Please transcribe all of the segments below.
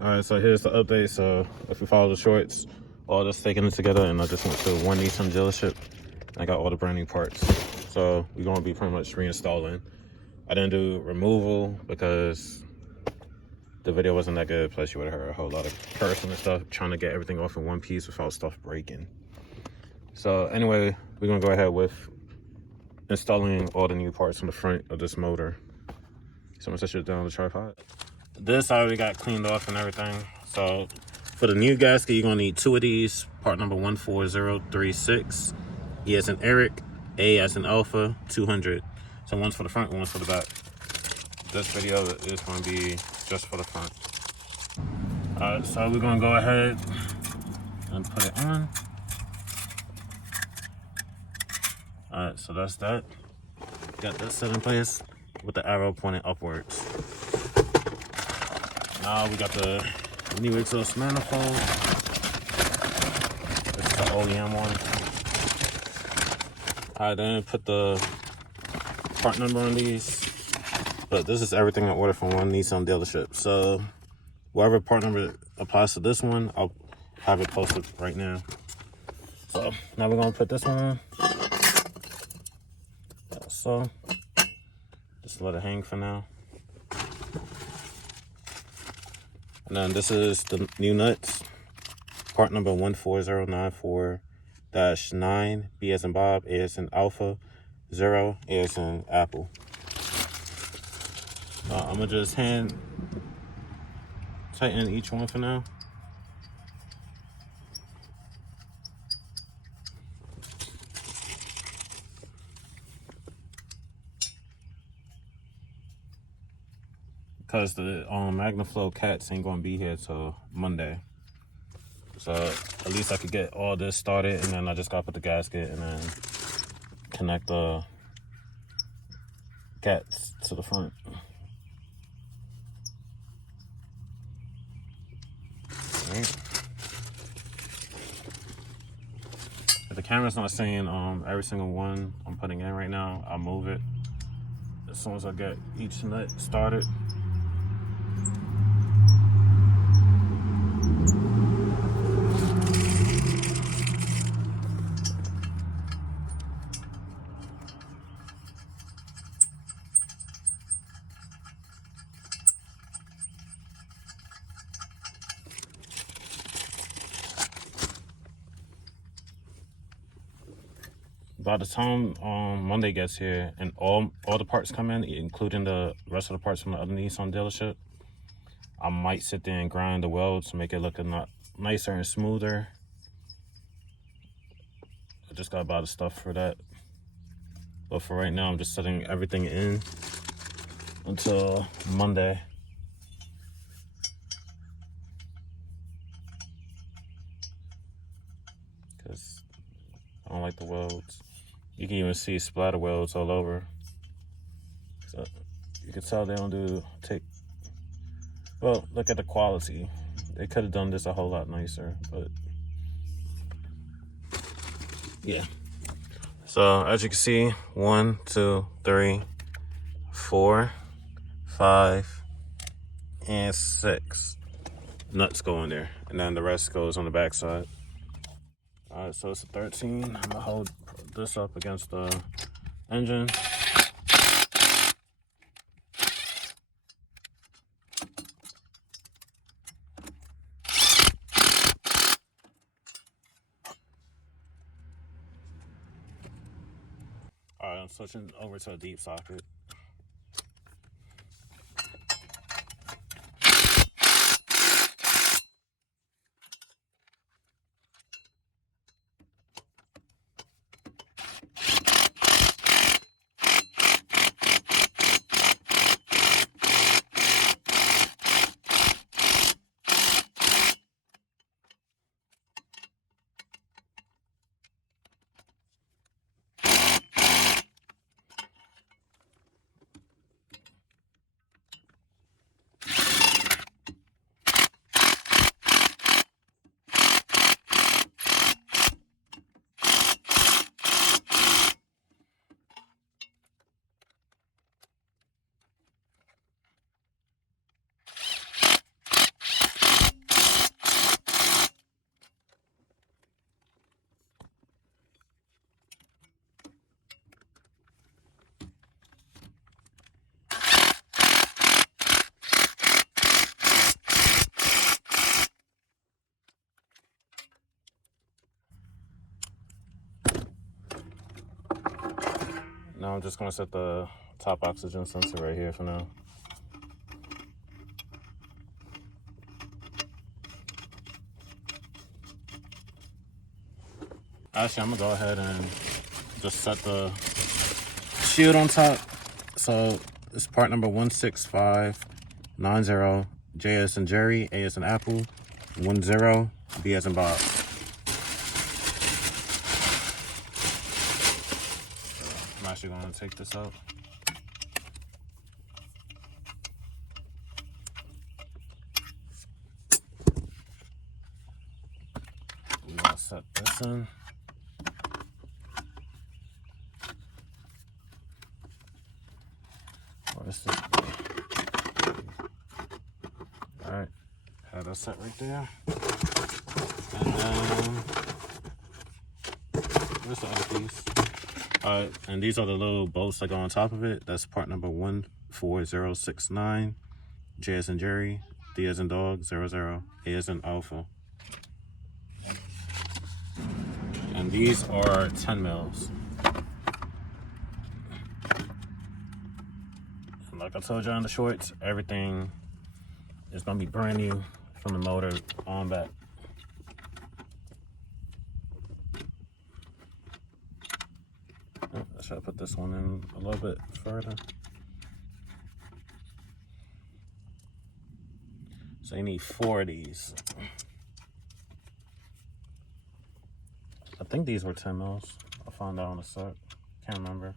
Alright, so here's the update. So if you follow the shorts, all this taken it together, and I just went to one Nissan dealership. I got all the brand new parts. So we're gonna be pretty much reinstalling. I didn't do removal because the video wasn't that good. Plus you would have heard a whole lot of cursing and stuff, trying to get everything off in one piece without stuff breaking. So anyway, we're gonna go ahead with installing all the new parts on the front of this motor. So I'm gonna set shit down on the tripod. This I already got cleaned off and everything. So for the new gasket, you're gonna need two of these. Part number 14036. E as in Eric, A as in Alpha, 200. So one's for the front, one's for the back. This video is gonna be just for the front. Alright, so we're gonna go ahead and put it on. Alright, so that's that. Got that set in place with the arrow pointing upwards. Now we got the new exhaust manifold. This is the OEM one. I then put the part number on these, but this is everything I ordered from one Nissan dealership. So whatever part number applies to this one, I'll have it posted right now. So now we're gonna put this one on. So just let it hang for now. And then this is the new nuts. Part number 14094-9. B as in Bob, A as in Alpha, 0, A as in Apple. I'm gonna just hand tighten each one for now. Because the MagnaFlow cats ain't gonna be here till Monday. So at least I could get all this started, and then I just gotta put the gasket and then connect the cats to the front. Alright. If the camera's not saying every single one I'm putting in right now, I'll move it as soon as I get each nut started. By the time Monday gets here and all the parts come in, including the rest of the parts from the other Nissan dealership, I might sit there and grind the welds to make it look a lot nicer and smoother. I just gotta buy the stuff for that. But for right now, I'm just setting everything in until Monday. Because I don't like the welds. You can even see splatter welds all over. So you can tell they don't well, look at the quality. They could have done this a whole lot nicer, but yeah. So as you can see, 1, 2, 3, 4, 5, and 6 nuts go in there, and then the rest goes on the back side. All right, so it's a 13. I'm gonna hold this up against the engine. All right, I'm switching over to a deep socket. I'm just gonna set the top oxygen sensor right here for now. Actually, I'm gonna go ahead and just set the shield on top. So it's part number 16590. J as in Jerry, A as in Apple, 10, B as in Bob. I'm actually gonna take this out. We're gonna set this in. Where's this? Alright, have that set right there. And then, where's the other piece? Alright, and these are the little bolts that go on top of it. That's part number 14069. J as in Jerry, D as in Dog, 00, A as in Alpha. And these are 10 mils. And like I told you on the shorts, everything is gonna be brand new from the motor on back. Oh, I should put this one in a little bit further. So you need 4 of these. I think these were 10 mils. I found out on the set. Can't remember.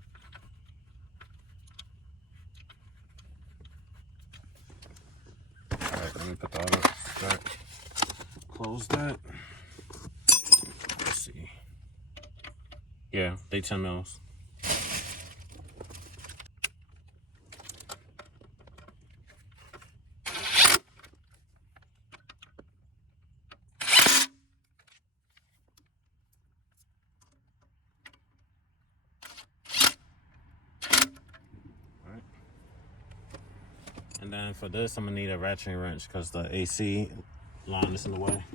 Alright, let me put that up. Start. Close that. Let's see. Yeah, they 10 mils. And then for this, I'm gonna need a ratcheting wrench because the AC line is in the way.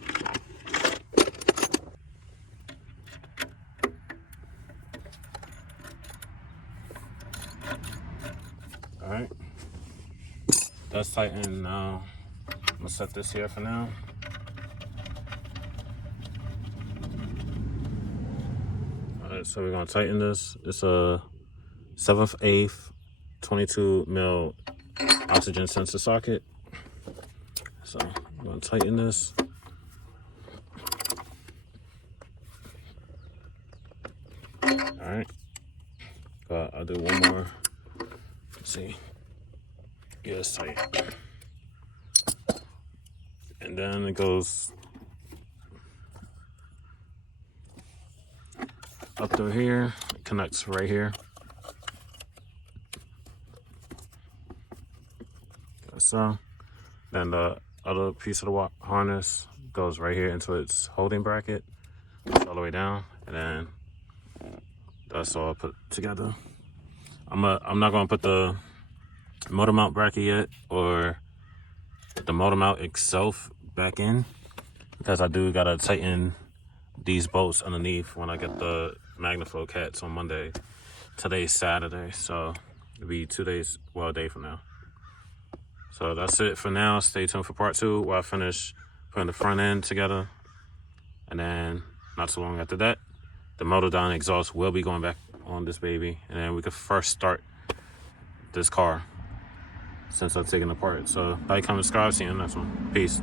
All right, that's tightened now. I'm gonna set this here for now. All right, so we're gonna tighten this. It's a 7/8 22 mil oxygen sensor socket. So I'm gonna tighten this. All right, I'll do one more. Let's see. Yeah, it's tight. And then it goes up through here. It connects right here. So then the other piece of the harness goes right here into its holding bracket. It's all the way down, and then that's all put together. I'm not gonna put the motor mount bracket yet, or the motor mount itself back in, because I do gotta tighten these bolts underneath when I get the Manifold cats on Monday. Today's Saturday, so it'll be 2 days, well, a day from now. So that's it for now. Stay tuned for part 2 where I finish putting the front end together. And then not too long after that, the motor down exhaust will be going back on this baby. And then we could first start this car since I've taken it apart. So like, comment, subscribe, see you in the next one. Peace.